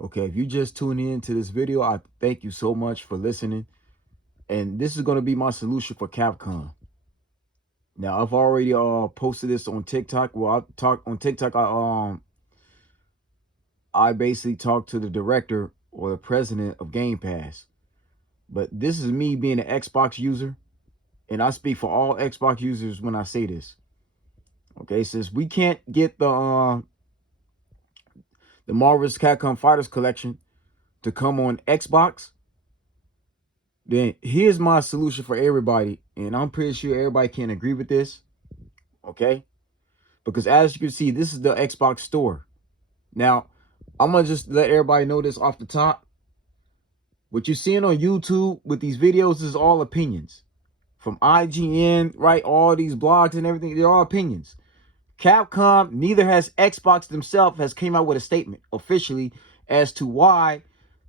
Okay, if you just tune in to this video, I thank you so much for listening. And this is going to be my solution for Capcom. Now, I've already posted this on TikTok. Well, I talk on TikTok. I basically talked to the director or the president of Game Pass. But this is me being an Xbox user, and I speak for all Xbox users when I say this. Okay, since we can't get the Marvel's Capcom Fighters collection to come on Xbox, then here's my solution for everybody, and I'm pretty sure everybody can agree with this. Okay, because as you can see, this is the Xbox store. Now, I'm gonna just let everybody know this off the top. What you're seeing on YouTube with these videos is all opinions from IGN, right? All these blogs and everything, they're all opinions. Capcom, neither has Xbox themselves, has came out with a statement officially as to why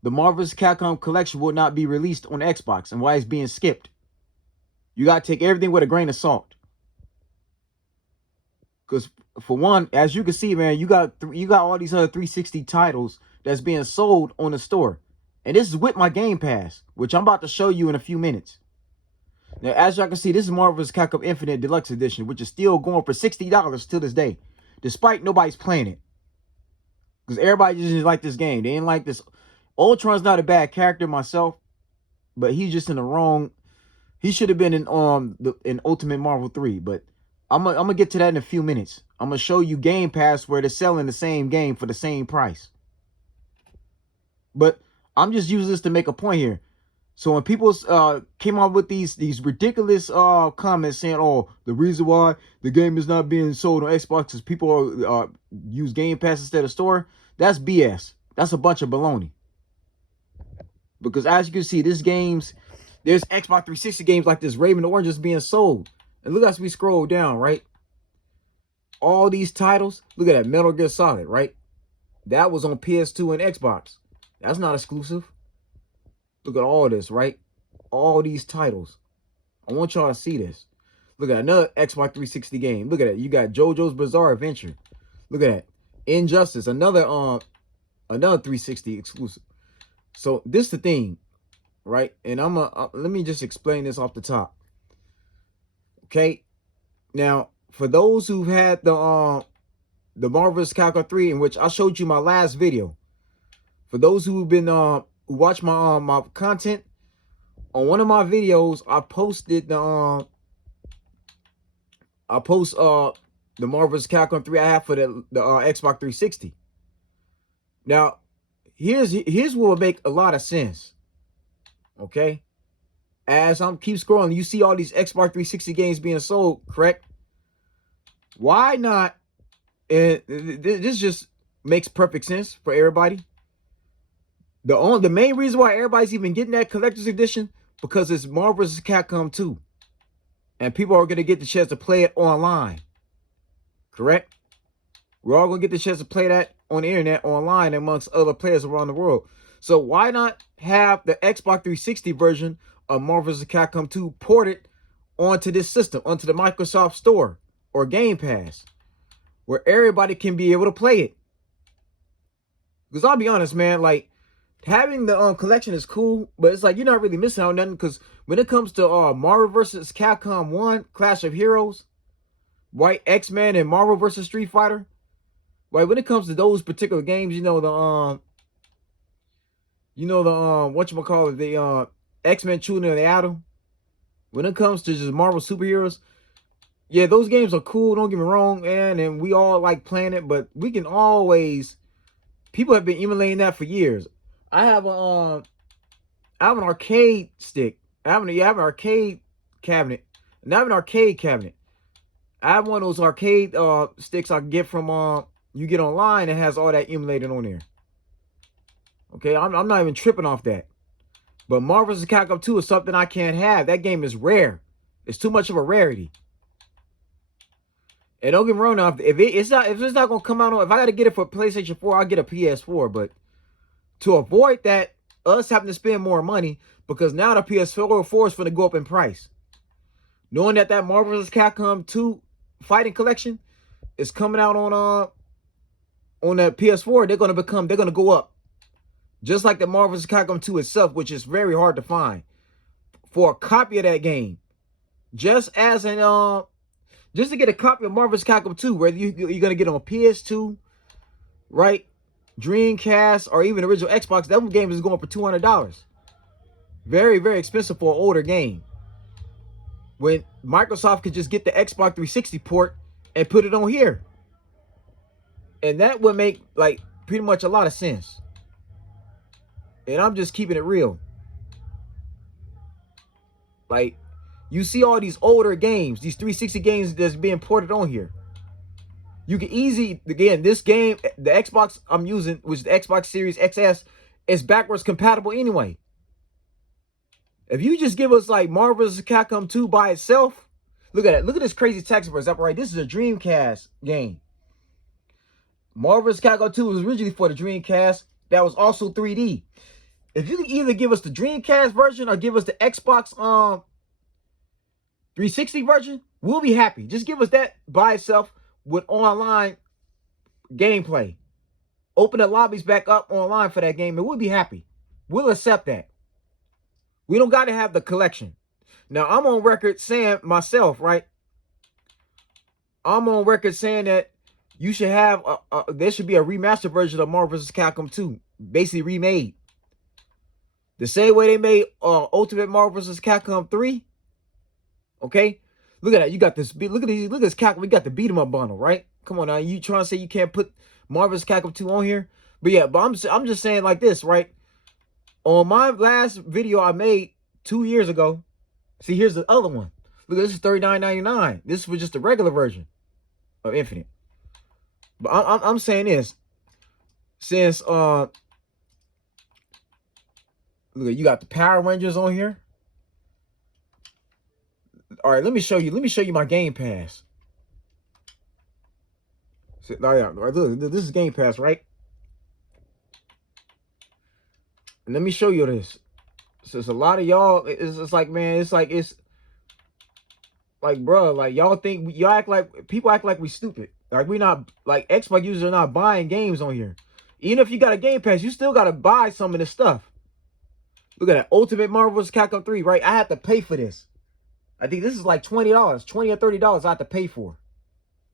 the Marvel's Capcom collection will not be released on Xbox and why it's being skipped. You got to take everything with a grain of salt. Because for one, as you can see, man, you got all these other 360 titles that's being sold on the store. And this is with my Game Pass, which I'm about to show you in a few minutes. Now, as y'all can see, this is Marvel's Capcom Infinite Deluxe Edition, which is still going for $60 to this day, despite nobody's playing it. Because everybody just didn't like this game. They didn't like this. Ultron's not a bad character myself, but he's just in the wrong. He should have been in Ultimate Marvel 3, but I'm gonna get to that in a few minutes. I'm gonna show you Game Pass where they're selling the same game for the same price. But I'm just using this to make a point here. So when people came out with these ridiculous comments saying, "Oh, the reason why the game is not being sold on Xbox is people use Game Pass instead of store," that's BS. That's a bunch of baloney. Because as you can see, there's Xbox 360 games like this Raven Orange is being sold. And look as we scroll down, right? All these titles, look at that Metal Gear Solid, right? That was on PS2 and Xbox. That's not exclusive. Look at all this, right? All these titles. I want y'all to see this. Look at another Xbox 360 game. Look at it. You got JoJo's Bizarre Adventure. Look at that. Injustice, another 360 exclusive. So this is the thing, right? And let me just explain this off the top. Okay? Now, for those who've had the Marvel's Capcom 3, in which I showed you my last video. For those who've been who watch my my content, on one of my videos, I posted the the Marvel's Capcom 3 I have for the Xbox 360. Now, here's what will make a lot of sense. Okay? As I'm keep scrolling, you see all these Xbox 360 games being sold, correct? Why not? And this just makes perfect sense for everybody. The main reason why everybody's even getting that collector's edition, because it's Marvel vs. Capcom 2. And people are going to get the chance to play it online. Correct? We're all going to get the chance to play that on the internet, online, amongst other players around the world. So why not have the Xbox 360 version of Marvel vs. Capcom 2 ported onto this system, onto the Microsoft Store or Game Pass, where everybody can be able to play it? Because I'll be honest, man, like, having the collection is cool, but it's like you're not really missing out on nothing. Because when it comes to Marvel vs. Capcom 1, Clash of Heroes, right, X-Men and Marvel vs. Street Fighter, right, when it comes to those particular games, whatchamacallit, the X-Men Children of the Atom, when it comes to just Marvel superheroes, yeah, those games are cool, don't get me wrong, and we all like playing it, but we can always, people have been emulating that for years. I have an arcade stick. I have an arcade cabinet. And I have an arcade cabinet. I have one of those arcade sticks I can get from you get online that has all that emulated on there. Okay, I'm not even tripping off that. But Marvel vs. Capcom 2 is something I can't have. That game is rare. It's too much of a rarity. And don't get me wrong now, if it's not gonna come out on, if I gotta get it for PlayStation 4, I'll get a PS4, but to avoid that, us having to spend more money, because now the PS4 is going to go up in price. Knowing that Marvel vs. Capcom 2 fighting collection is coming out on the PS4, they're going to go up. just like the Marvel vs. Capcom 2 itself, which is very hard to find, for a copy of that game. Just as an just to get a copy of Marvel vs. Capcom 2, whether you're gonna get on PS2, right, Dreamcast, or even original Xbox, that game is going for $200. Very, very expensive for an older game. When Microsoft could just get the Xbox 360 port and put it on here. And that would make, like, pretty much a lot of sense. And I'm just keeping it real. Like, you see all these older games, these 360 games that's being ported on here. You can easily, again, this game, the Xbox I'm using, which is the Xbox Series XS, is backwards compatible anyway. If you just give us like Marvel vs. Capcom 2 by itself, look at it. Look at this crazy text for example, right? This is a Dreamcast game. Marvel vs. Capcom 2 was originally for the Dreamcast. That was also 3D. If you can either give us the Dreamcast version or give us the Xbox 360 version, we'll be happy. Just give us that by itself with online gameplay. Open the lobbies back up online for that game and we'll be happy. We'll accept that. We don't got to have the collection. Now, I'm on record saying myself, right? I'm on record saying that you should have, there should be a remastered version of Marvel vs. Capcom 2. Basically remade. The same way they made Ultimate Marvel vs. Capcom 3. Okay? Look at that. You got this, look at this Capcom. We got the beat 'em up bundle, right? Come on now. You trying to say you can't put Marvel vs. Capcom 2 on here? But yeah, but I'm just saying like this, right? On my last video I made 2 years ago, see, here's the other one. Look, this is $39.99. This was just the regular version of Infinite. But I'm saying this, since look, you got the Power Rangers on here. All right, let me show you my Game Pass. So, all right, look, this is Game Pass, right? And let me show you this. So it's a lot of y'all. It's like, man, it's like bro, like y'all think y'all act like people act like we stupid. Like we not, like Xbox users are not buying games on here. Even if you got a Game Pass, you still gotta buy some of this stuff. Look at that Ultimate Marvel vs. Capcom 3, right? I had to pay for this. I think this is like $20, $20 or $30 I have to pay for.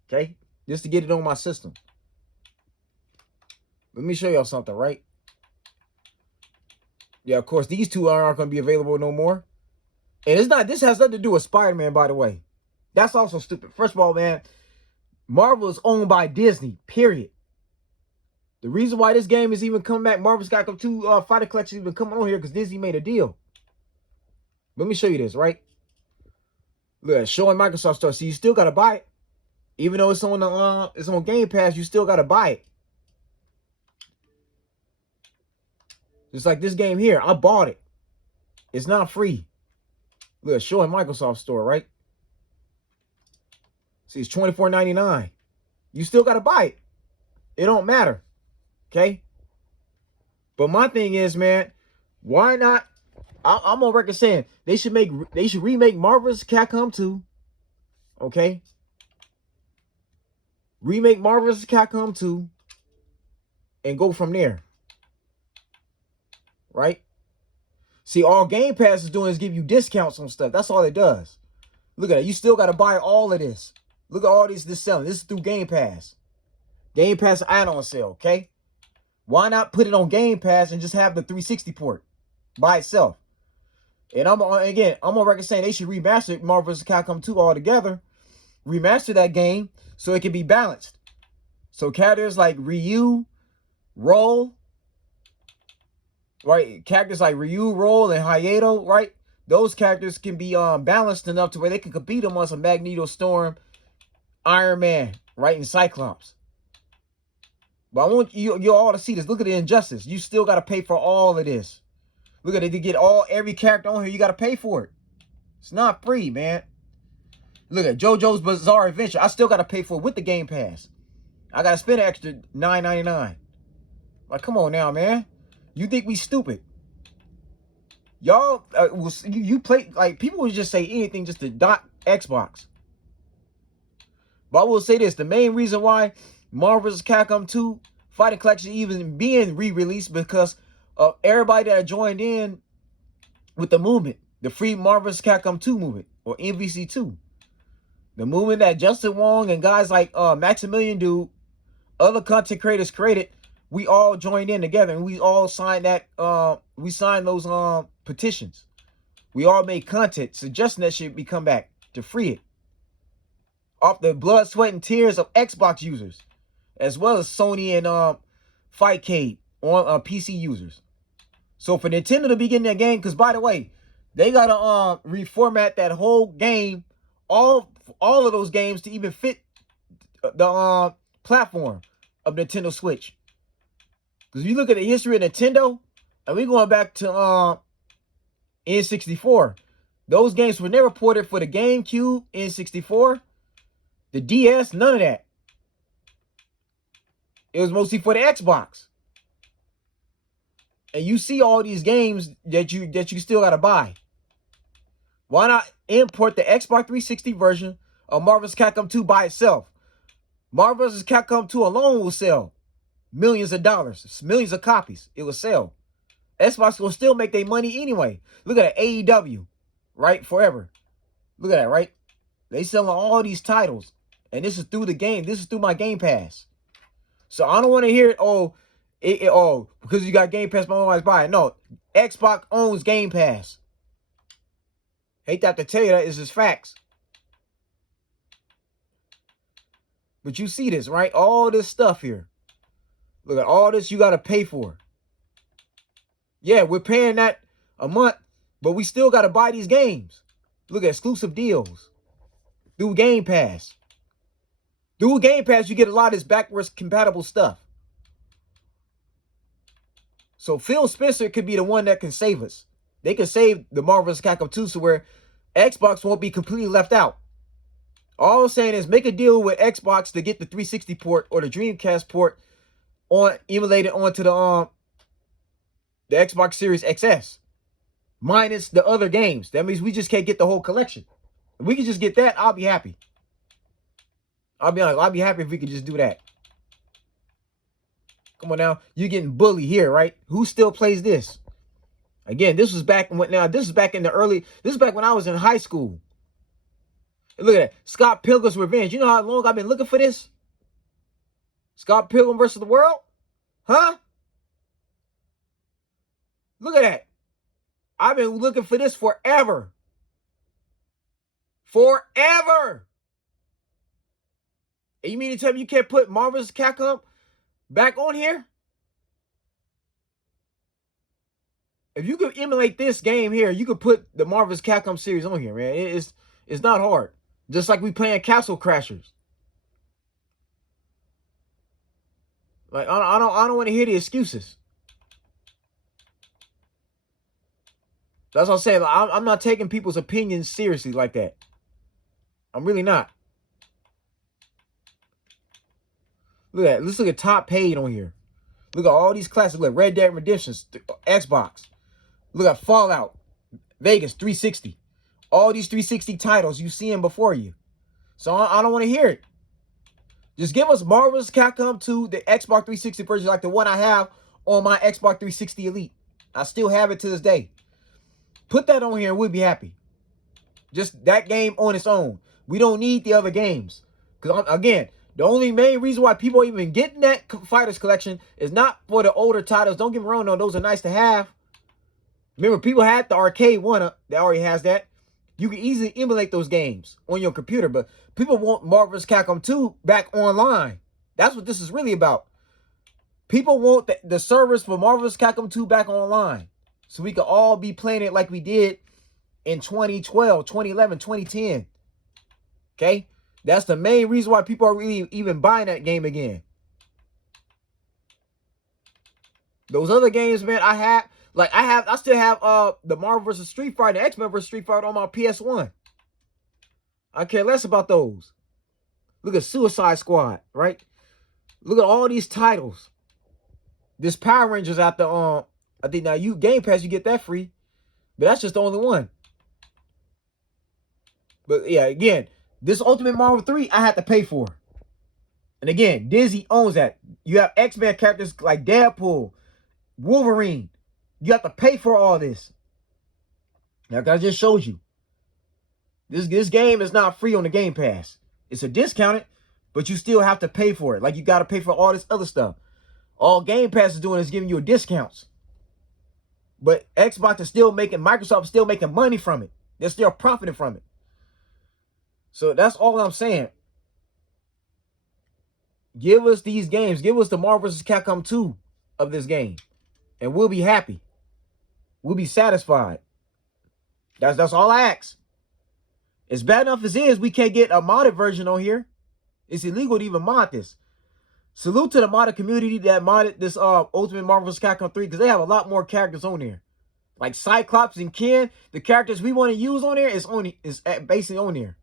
Okay, just to get it on my system. Let me show y'all something, right? Yeah, of course, these two aren't going to be available no more. And it's not, this has nothing to do with Spider-Man, by the way. That's also stupid. First of all, man, Marvel is owned by Disney, period. The reason why this game is even coming back, Marvel's Capcom 2 Fighter Collection is even coming on here because Disney made a deal. Let me show you this, right? Look, showing Microsoft Store. See, you still got to buy it. Even though it's on Game Pass, you still got to buy it. Just like this game here, I bought it. It's not free. Look, showing Microsoft Store, right? See, it's $24.99. You still got to buy it. It don't matter. Okay? But my thing is, man, why not? I'm on record saying they should remake Marvel vs. Capcom 2. Okay? Remake Marvel vs. Capcom 2 and go from there. Right? See, all Game Pass is doing is give you discounts on stuff. That's all it does. Look at it. You still got to buy all of this. Look at all this selling. This is through Game Pass. Game Pass add-on sale, okay? Why not put it on Game Pass and just have the 360 port by itself? And I'm on record saying they should remaster Marvel vs. Capcom 2 altogether. Remaster that game so it can be balanced. So characters like Ryu, Roll, right? Characters like Ryu, Roll, and Hayato, right? Those characters can be balanced enough to where they can compete amongst a Magneto, Storm, Iron Man, right? And Cyclops. But I want you all to see this. Look at the injustice. You still got to pay for all of this. Look at it. To get every character on here, you got to pay for it. It's not free, man. Look at JoJo's Bizarre Adventure. I still got to pay for it with the Game Pass. I got to spend an extra $9.99. Like, come on now, man. You think we stupid? Y'all, you play, like, people would just say anything just to dot Xbox. But I will say this. The main reason why Marvel vs. Capcom 2 Fighting Collection even being re-released because of everybody that joined in with the movement, the Free Marvel vs. Capcom 2 movement, or MVC2. The movement that Justin Wong and guys like Maximilian Dude, other content creators created. We all joined in together, and we all signed that. We signed those petitions. We all made content suggesting that shit be come back to free it off the blood, sweat, and tears of Xbox users, as well as Sony and Fightcade on PC users. So for Nintendo to be getting that game, because by the way, they gotta reformat that whole game, all of those games to even fit the platform of Nintendo Switch. Because if you look at the history of Nintendo, and we going back to N64, those games were never ported for the GameCube, N64, the DS, none of that. It was mostly for the Xbox. And you see all these games that you still gotta buy. Why not import the Xbox 360 version of Marvel vs. Capcom 2 by itself? Marvel vs. Capcom 2 alone will sell millions of dollars, millions of copies. It will sell. Xbox will still make their money anyway. Look at that, AEW, right? Forever. Look at that, right? They selling all these titles, and this is through the game. This is through my Game Pass. So I don't want to hear it. Oh, because you got Game Pass, my own buy it. No, Xbox owns Game Pass. Hate to have to tell you that, it's just facts. But you see this, right? All this stuff here. Look at all this you got to pay for. Yeah, we're paying that a month, but we still got to buy these games. Look at exclusive deals through Game Pass. Through Game Pass, you get a lot of this backwards compatible stuff. So Phil Spencer could be the one that can save us. They can save the Marvel vs. Capcom 2 so where Xbox won't be completely left out. All I'm saying is make a deal with Xbox to get the 360 port or the Dreamcast port emulated onto the Xbox Series XS. Minus the other games. That means we just can't get the whole collection. If we can just get that, I'll be happy. I'll be honest, I'll be happy if we could just do that. Come on now. You're getting bullied here, right? Who still plays this? Again, this was back when this is back in the early, this is back when I was in high school. And look at that. Scott Pilgrim's Revenge. You know how long I've been looking for this? Scott Pilgrim versus the World? Huh? Look at that. I've been looking for this forever. Forever. And you mean to tell me you can't put Marvel vs. Capcom back on here? If you could emulate this game here, you could put the Marvel vs. Capcom series on here, man. It's not hard. Just like we playing Castle Crashers. Like I don't want to hear the excuses. That's what I'm saying. Like, I'm not taking people's opinions seriously like that. I'm really not. Look at that. Let's look at top paid on here. Look at all these classics. Look at Red Dead Redemption, Xbox. Look at Fallout, Vegas 360. All these 360 titles you see them before you. So I don't want to hear it. Just give us Marvel vs. Capcom 2, the Xbox 360 version, like the one I have on my Xbox 360 Elite. I still have it to this day. Put that on here and we'll be happy. Just that game on its own. We don't need the other games. Because, again, the only main reason why people are even getting that Fighters Collection is not for the older titles. Don't get me wrong, though. Those are nice to have. Remember, people had the arcade one that already has that. You can easily emulate those games on your computer. But people want Marvel vs. Capcom 2 back online. That's what this is really about. People want the servers for Marvel vs. Capcom 2 back online. So we could all be playing it like we did in 2012, 2011, 2010. Okay? That's the main reason why people are really even buying that game again. Those other games, man, I still have the Marvel vs. Street Fighter, X-Men vs. Street Fighter on my PS1. I care less about those. Look at Suicide Squad, right? Look at all these titles. This Power Rangers out the I think now you Game Pass, you get that free. But that's just the only one. But yeah, again, this Ultimate Marvel 3, I had to pay for. And again, Disney owns that. You have X-Men characters like Deadpool, Wolverine. You have to pay for all this. Like I just showed you. This game is not free on the Game Pass. It's a discounted, but you still have to pay for it. Like you got to pay for all this other stuff. All Game Pass is doing is giving you discounts. But Xbox is still making, Microsoft is still making money from it. They're still profiting from it. So that's all I'm saying. Give us these games. Give us the Marvel vs. Capcom 2 of this game. And we'll be happy. We'll be satisfied. That's all I ask. As bad enough as it is, we can't get a modded version on here. It's illegal to even mod this. Salute to the modded community that modded this Ultimate Marvel vs. Capcom 3, because they have a lot more characters on there. Like Cyclops and Ken, the characters we want to use on there is basically on there.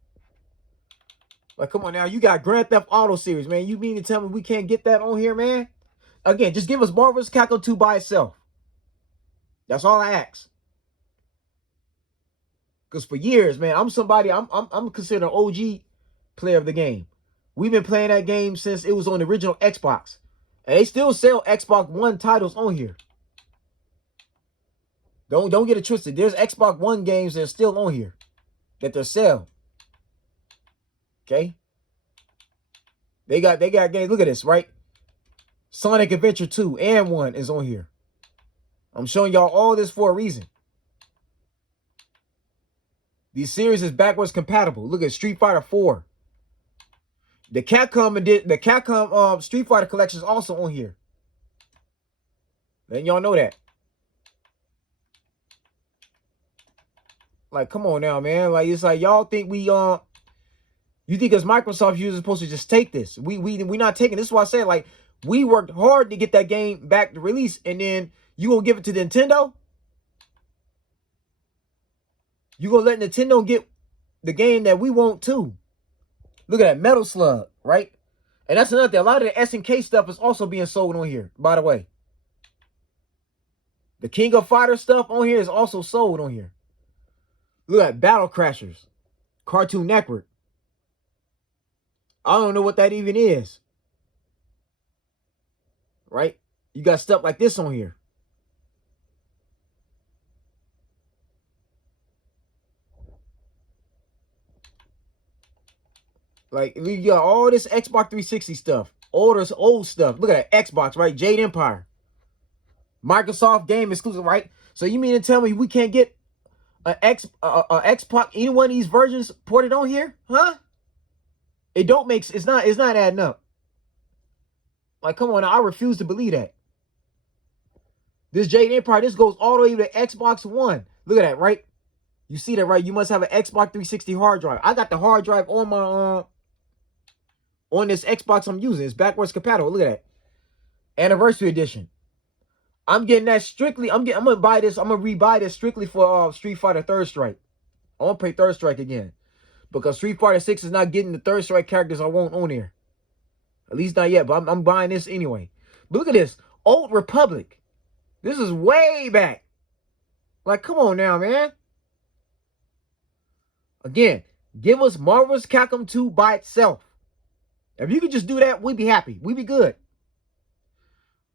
Like, come on now, you got Grand Theft Auto series, man. You mean to tell me we can't get that on here, man? Again, just give us Marvel vs. Capcom 2 by itself. That's all I ask. Because for years, man, I'm considered an OG player of the game. We've been playing that game since it was on the original Xbox. And they still sell Xbox One titles on here. Don't get it twisted. There's Xbox One games that are still on here that they'll sell. Okay? They got games. Look at this, right? Sonic Adventure 2 and 1 is on here. I'm showing y'all all this for a reason. These series is backwards compatible. Look at Street Fighter 4. The Capcom Street Fighter collection is also on here. And y'all know that. Like, come on now, man. Like, it's like y'all think we you think as Microsoft users supposed to just take this. We not taking this. Is why I say, like, we worked hard to get that game back to release, and then you gonna give it to Nintendo? You gonna let Nintendo get the game that we want too? Look at that Metal Slug, right? And that's another thing. A lot of the SNK stuff is also being sold on here, by the way. The King of Fighters stuff on here is also sold on here. Look at Battle Crashers, Cartoon Network. I don't know what that even is. Right? You got stuff like this on here. Like, we got all this Xbox 360 stuff. All this old stuff. Look at that Xbox, right? Jade Empire. Microsoft game exclusive, right? So you mean to tell me we can't get a Xbox, any one of these versions ported on here? Huh? It don't make, it's not adding up. Like, come on now, I refuse to believe that. This Jade Empire, this goes all the way to Xbox One. Look at that, right? You see that, right? You must have an Xbox 360 hard drive. I got the hard drive on my on this Xbox I'm using. It's backwards compatible. Look at that. Anniversary edition. I'm getting that strictly. I'm gonna buy this. I'm gonna rebuy this strictly for Street Fighter Third Strike. I want to play Third Strike again. Because Street Fighter 6 is not getting the Third Strike characters I want on there. At least not yet, but I'm buying this anyway. But look at this. Old Republic. This is way back. Like, come on now, man. Again, give us Marvel vs. Capcom 2 by itself. If you could just do that, we'd be happy. We'd be good.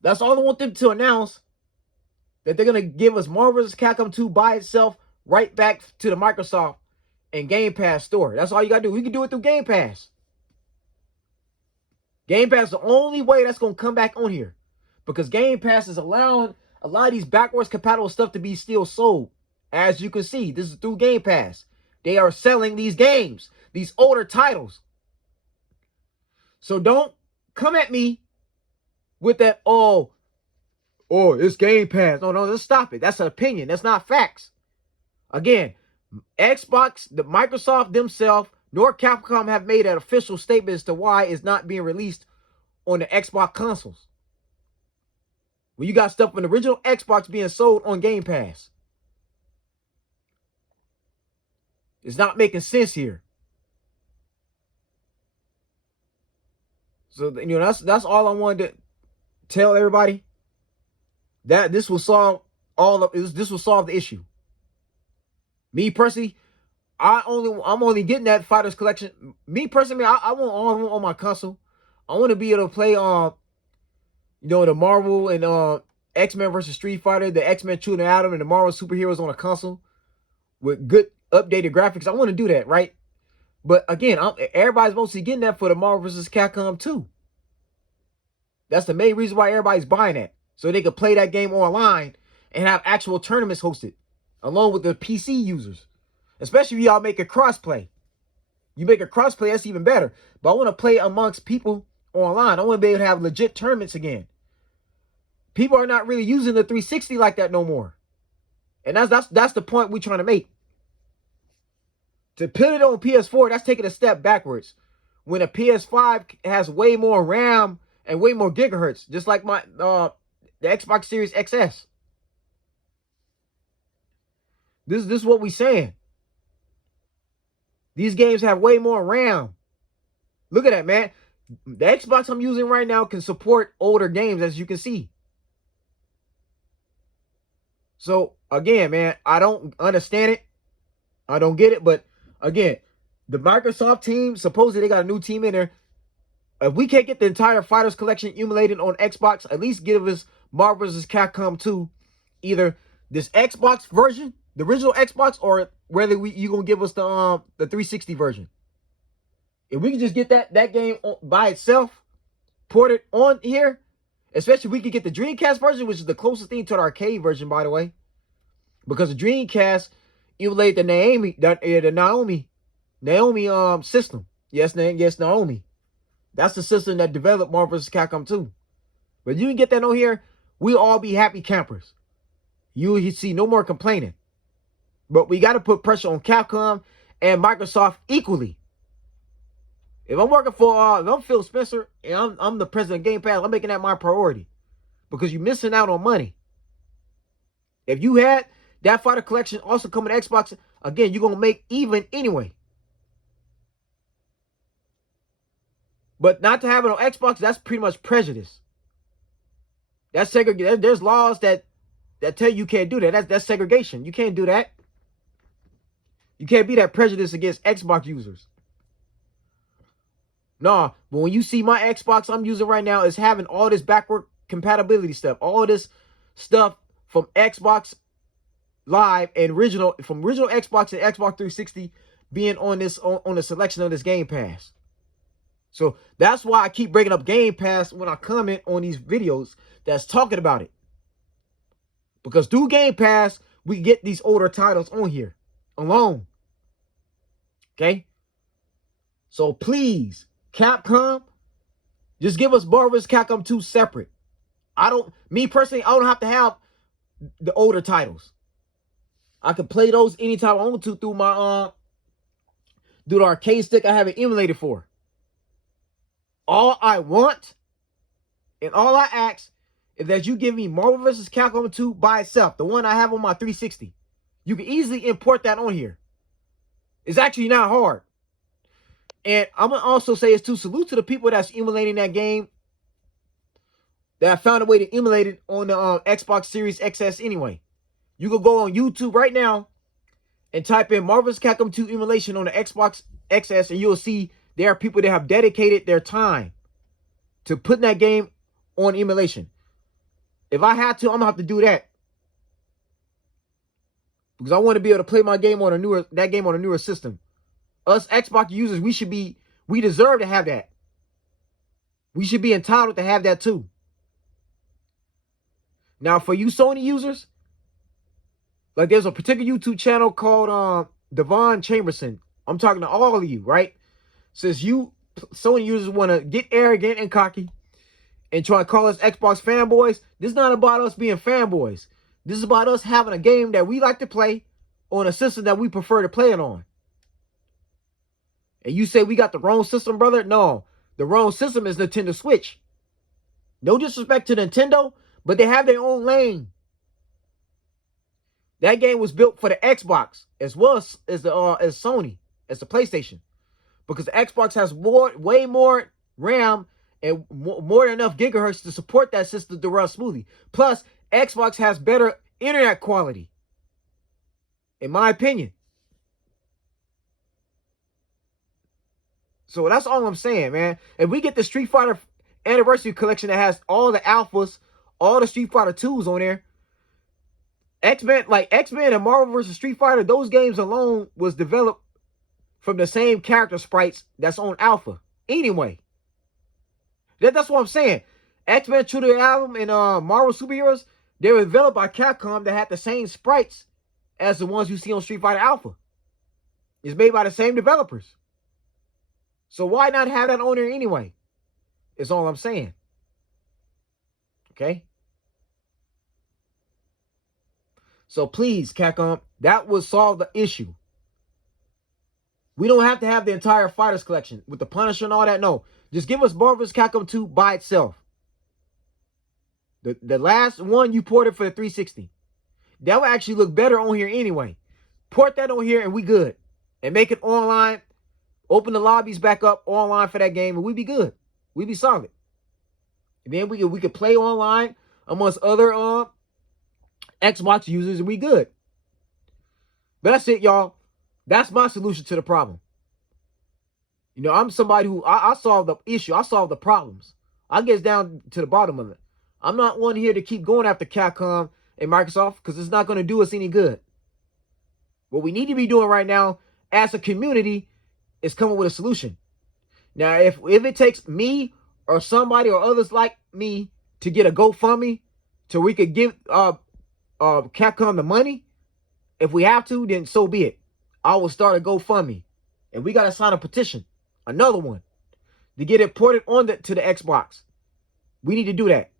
That's all I want them to announce. That they're going to give us Marvel vs. Capcom 2 by itself right back to the Microsoft and Game Pass store. That's all you got to do. We can do it through Game Pass. Game Pass is the only way that's going to come back on here. Because Game Pass is allowing a lot of these backwards compatible stuff to be still sold. As you can see, this is through Game Pass. They are selling these games, these older titles. So don't come at me with that, oh, it's Game Pass. No, let's stop it. That's an opinion. That's not facts. Again, Xbox, the Microsoft themselves, nor Capcom have made an official statement as to why it's not being released on the Xbox consoles. When you got stuff from the original Xbox being sold on Game Pass. It's not making sense here. So, that's all I wanted to tell everybody. That this will solve this will solve the issue. Me personally, I'm only getting that Fighters collection. Me personally, I want all of them on my console. I want to be able to play the Marvel and X-Men versus Street Fighter, the X-Men Children of Atom, and the Marvel superheroes on a console with good updated graphics. I want to do that, right? But again, everybody's mostly getting that for the Marvel vs. Capcom 2. That's the main reason why everybody's buying that. So they can play that game online and have actual tournaments hosted along with the PC users. Especially if y'all make a crossplay. You make a crossplay, that's even better. But I want to play amongst people online. I want to be able to have legit tournaments again. People are not really using the 360 like that no more. And that's the point we're trying to make. To put it on PS4, that's taking a step backwards. When a PS5 has way more RAM and way more gigahertz, just like the Xbox Series XS. This is what we're saying. These games have way more RAM. Look at that, man. The Xbox I'm using right now can support older games, as you can see. So, again, man, I don't understand it. I don't get it. But, again, the Microsoft team, supposedly they got a new team in there. If we can't get the entire Fighters collection emulated on Xbox, at least give us Marvel vs. Capcom 2. Either this Xbox version, the original Xbox, or whether you going to give us the 360 version. If we can just get that game by itself, ported on here, especially if we could get the Dreamcast version, which is the closest thing to the arcade version, by the way. Because the Dreamcast emulated the Naomi system. Yes, Naomi. That's the system that developed Marvel vs. Capcom 2. But you can get that on here, we'll all be happy campers. You see no more complaining. But we got to put pressure on Capcom and Microsoft equally. If I'm working for, if I'm Phil Spencer and I'm the president of Game Pass, I'm making that my priority. Because you're missing out on money. If you had that fighter collection also coming to Xbox, again, you're going to make even anyway. But not to have it on Xbox, that's pretty much prejudice. That's segregation. There's laws that tell you can't do that. That's segregation. You can't do that. You can't be that prejudiced against Xbox users. Nah, but when you see my Xbox I'm using right now is having all this backward compatibility stuff, all this stuff from Xbox Live and from original Xbox and Xbox 360 being on the selection of this Game Pass. So that's why I keep bringing up Game Pass when I comment on these videos that's talking about it. Because through Game Pass, we get these older titles on here alone. Okay? So please, Capcom, just give us Marvel vs. Capcom 2 separate. Me personally, I don't have to have the older titles. I can play those anytime I want to through my through the arcade stick I have it emulated for. All I want and all I ask is that you give me Marvel vs. Capcom 2 by itself, the one I have on my 360. You can easily import that on here. It's actually not hard. And I'm going to also say it's to salute to the people that's emulating that game that found a way to emulate it on the Xbox Series XS anyway. You can go on YouTube right now and type in Marvel vs. Capcom 2 emulation on the Xbox XS and you'll see there are people that have dedicated their time to putting that game on emulation. If I had to, I'm going to have to do that. Because I want to be able to play my game on a newer system. Us Xbox users, we deserve to have that. We should be entitled to have that too. Now, for you Sony users, like there's a particular YouTube channel called Devon Chamberson. I'm talking to all of you, right? Since you Sony users want to get arrogant and cocky and try to call us Xbox fanboys, this is not about us being fanboys. This is about us having a game that we like to play on a system that we prefer to play it on. And you say we got the wrong system, brother? No, the wrong system is Nintendo Switch. No disrespect to Nintendo, but they have their own lane. That game was built for the Xbox as well as Sony, as the PlayStation. Because the Xbox has way more RAM and more than enough gigahertz to support that system to run smoothly. Plus, Xbox has better internet quality, in my opinion. So that's all I'm saying, man. If we get the Street Fighter Anniversary Collection that has all the alphas, all the Street Fighter 2s on there. X-Men and Marvel vs. Street Fighter, those games alone was developed from the same character sprites that's on Alpha. Anyway, that's what I'm saying. X-Men True to the Album and Marvel Superheroes, they were developed by Capcom that had the same sprites as the ones you see on Street Fighter Alpha. It's made by the same developers. So why not have that on there anyway? Is all I'm saying. Okay? So please, Capcom, that would solve the issue. We don't have to have the entire Fighters collection with the Punisher and all that. No. Just give us Marvel vs. Capcom 2 by itself. The last one you ported for the 360. That would actually look better on here anyway. Port that on here and we good. And make it online. Open the lobbies back up online for that game and we be good. We be solid. And then we could play online amongst other Xbox users and we good. But that's it, y'all. That's my solution to the problem. You know, I'm somebody who I solve the issue. I solve the problems. I get down to the bottom of it. I'm not one here to keep going after Capcom and Microsoft because it's not going to do us any good. What we need to be doing right now as a community is coming with a solution. Now, if it takes me or somebody or others like me to get a GoFundMe so we could give Capcom the money, if we have to, then so be it. I will start a GoFundMe. And we got to sign a petition. Another one. To get it ported to the Xbox. We need to do that.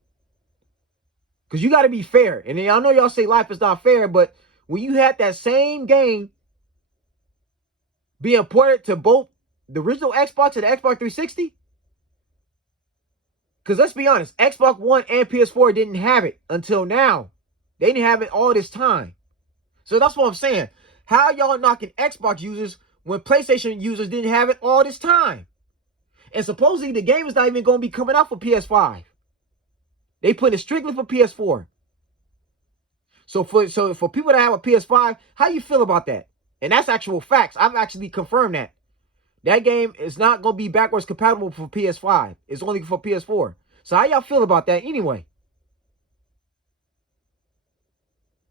Because you got to be fair. And I know y'all say life is not fair, but when you had that same game being ported to both the original Xbox and the Xbox 360, because let's be honest, Xbox One and PS4 didn't have it until now. They didn't have it all this time. So that's what I'm saying. How y'all knocking Xbox users when PlayStation users didn't have it all this time? And supposedly the game is not even going to be coming out for PS5. They put it strictly for PS4. So for people that have a PS5, how you feel about that? And that's actual facts. I've actually confirmed that. That game is not going to be backwards compatible for PS5. It's only for PS4. So how y'all feel about that anyway?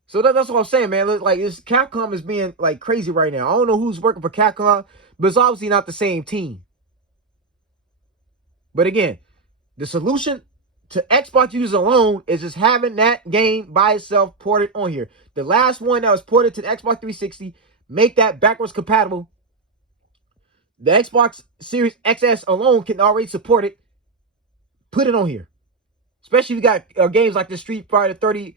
So that's what I'm saying, man. Like, Capcom is being like crazy right now. I don't know who's working for Capcom, but it's obviously not the same team. But again, the solution to Xbox users alone is just having that game by itself ported on here. The last one that was ported to the Xbox 360, make that backwards compatible. The Xbox Series XS alone can already support it. Put it on here. Especially if you got games like the Street Fighter 30th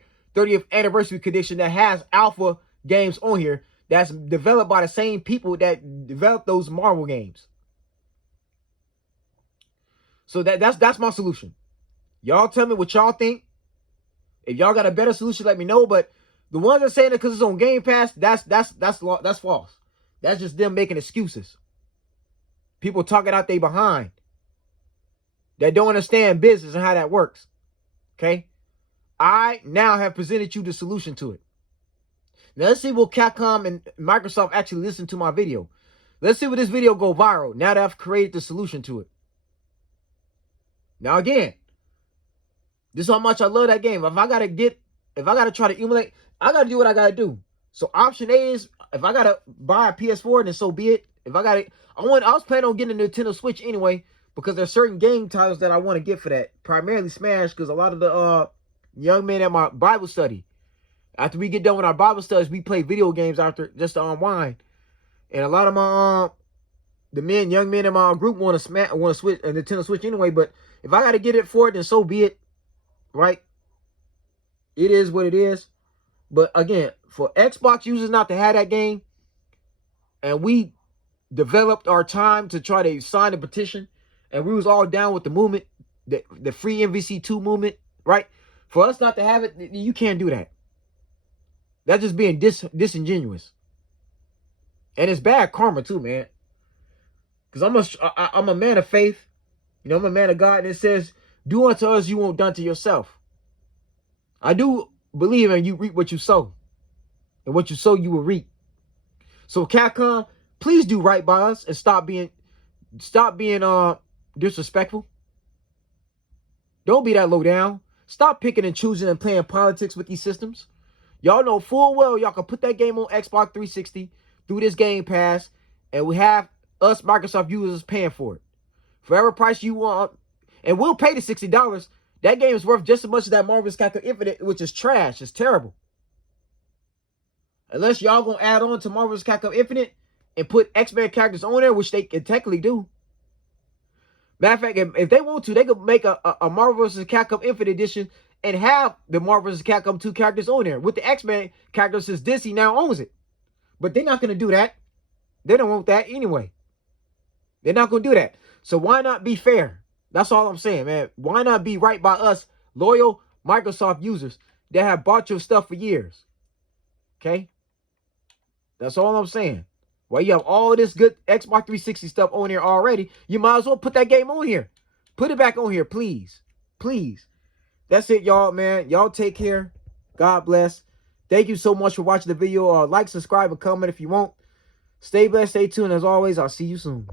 Anniversary Edition that has alpha games on here that's developed by the same people that developed those Marvel games. So that's my solution. Y'all tell me what y'all think. If y'all got a better solution, let me know. But the ones that saying it because it's on Game Pass, that's false. That's just them making excuses. People talking out they behind. That don't understand business and how that works. Okay? I now have presented you the solution to it. Now let's see will Capcom and Microsoft actually listen to my video. Let's see will this video go viral now that I've created the solution to it. Now again, this is how much I love that game. If I gotta try to emulate, I gotta do what I gotta do. So option A is if I gotta buy a PS4, then so be it. If I was planning on getting a Nintendo Switch anyway, because there's certain game titles that I want to get for that. Primarily Smash, because a lot of the young men at my Bible study, after we get done with our Bible studies, we play video games after just to unwind. And a lot of my young men in my group want to switch a Nintendo Switch anyway. But if I got to get it for it, then so be it. Right? It is what it is. But again, for Xbox users not to have that game, and we developed our time to try to sign a petition, and we was all down with the movement, the free MVC2 movement, right? For us not to have it, you can't do that. That's just being disingenuous. And it's bad karma too, man. Because I'm a man of faith. You know, I'm a man of God. And it says, do unto others you won't done to yourself. I do believe in you reap what you sow. And what you sow, you will reap. So Capcom, please do right by us and stop being disrespectful. Don't be that low down. Stop picking and choosing and playing politics with these systems. Y'all know full well y'all can put that game on Xbox 360 through this Game Pass, and we have us Microsoft users paying for it. For every price you want, and we'll pay the $60. That game is worth just as much as that Marvel's Capcom Infinite, which is trash. It's terrible. Unless y'all gonna add on to Marvel's Capcom Infinite and put X-Men characters on there, which they can technically do. Matter of fact, if they want to, they could make a Marvel vs. Capcom Infinite Edition and have the Marvel vs. Capcom 2 characters on there with the X-Men characters, since Disney now owns it. But they're not going to do that. They don't want that anyway. They're not going to do that. So why not be fair? That's all I'm saying, man. Why not be right by us, loyal Microsoft users that have bought your stuff for years? Okay? That's all I'm saying. Well, you have all this good Xbox 360 stuff on here already. You might as well put that game on here. Put it back on here, please. Please. That's it, y'all, man. Y'all take care. God bless. Thank you so much for watching the video. Like, subscribe, and comment if you want. Stay blessed, stay tuned. As always, I'll see you soon.